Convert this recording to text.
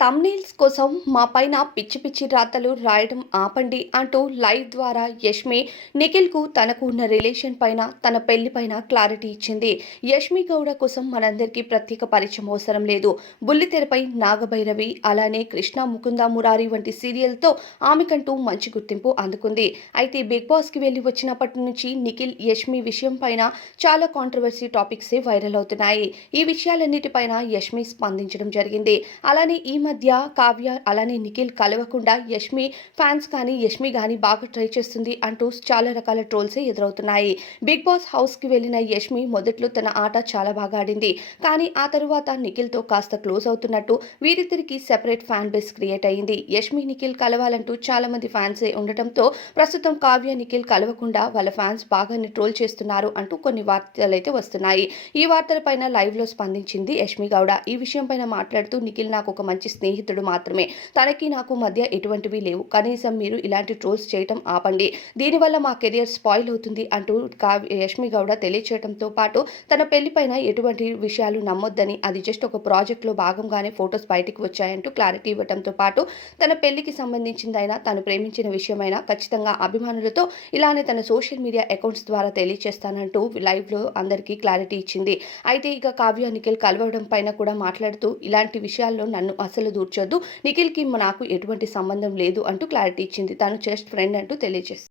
Thumbnails కోసం మా పైన పిచ్చి పిచ్చి రాతలు రాయడం ఆపండి అంటూ లైవ్ ద్వారా యష్మి నిఖిల్కు తనకు ఉన్న రిలేషన్ పైన తన పెళ్ళి పైన క్లారిటీ ఇచ్చింది. యష్మి గౌడ కోసం మనందరికీ ప్రత్యేక పరిచయం అవసరం లేదు. బుల్లితెరపై నాగభైరవి అలానే కృష్ణ ముకుంద మురారి వంటి సీరియల్తో ఆమెకంటూ మంచి గుర్తింపు అందుకుంది. అయితే బిగ్ బాస్కి వెళ్ళి వచ్చినప్పటి నుంచి నిఖిల్ యష్మి విషయం పైన చాలా కాంట్రవర్సీ టాపిక్సే వైరల్ అవుతున్నాయి. ఈ విషయాలన్నిటిపైన యష్మి స్పందించడం జరిగింది. అలానే ఈ మధ్య కావ్య అలానే నిఖిల్ కలవకుండా యష్మి ఫ్యాన్స్ కానీ యష్మి కానీ బాగా ట్రై చేస్తుంది అంటూ చాలా రకాల ట్రోల్సే ఎదురవుతున్నాయి. బిగ్ బాస్ హౌస్కి వెళ్ళిన యష్మి మొదట్లో తన ఆట చాలా బాగా ఆడింది. కానీ ఆ తరువాత నిఖిల్తో కాస్త క్లోజ్ అవుతున్నట్టు వీరిద్దరికి సెపరేట్ ఫ్యాన్ బేస్ క్రియేట్ అయింది యష్మి నిఖిల్ కలవాలంటూ చాలా మంది ఫ్యాన్సే ఉండటంతో ప్రస్తుతం కావ్య నిఖిల్ కలవకుండా వాళ్ళ ఫ్యాన్స్ బాగానే ట్రోల్ చేస్తున్నారు అంటూ కొన్ని వార్తలు అయితే వస్తున్నాయి. ఈ వార్తలపైన లైవ్లో స్పందించింది యష్మి గౌడ. ఈ విషయంపైన మాట్లాడుతూ నిఖిల్ నాకు ఒక మంచి స్నేహితుడు మాత్రమే. తనకి నాకు మధ్య ఎటువంటివి లేవు. కనీసం మీరు ఇలాంటి ట్రోల్స్ చేయటం ఆపండి. దీనివల్ల మా కెరియర్ స్పాయిల్ అవుతుంది అంటూ యష్మి గౌడ తెలియచేయడంతో పాటు తన పెళ్ళిపైన ఎటువంటి విషయాలు నమ్మొద్దని అది జస్ట్ ఒక ప్రాజెక్ట్లో భాగంగానే ఫొటోస్ బయటికి వచ్చాయంటూ క్లారిటీ ఇవ్వడంతో పాటు తన పెళ్ళికి సంబంధించిందైనా తను ప్రేమించిన విషయమైనా ఖచ్చితంగా అభిమానులతో ఇలానే తన సోషల్ మీడియా అకౌంట్స్ ద్వారా తెలియచేస్తానంటూ లైవ్లో అందరికీ క్లారిటీ ఇచ్చింది. అయితే ఇక కావ్య నిఖిల్ కలవడం పైన కూడా మాట్లాడుతూ ఇలాంటి విషయాల్లో నన్ను అసలు దూర్చొద్దు. నిఖిల్కి నాకు ఎటువంటి సంబంధం లేదు అంటూ క్లారిటీ ఇచ్చింది. తను జస్ట్ ఫ్రెండ్ అంటూ తెలియజేసింది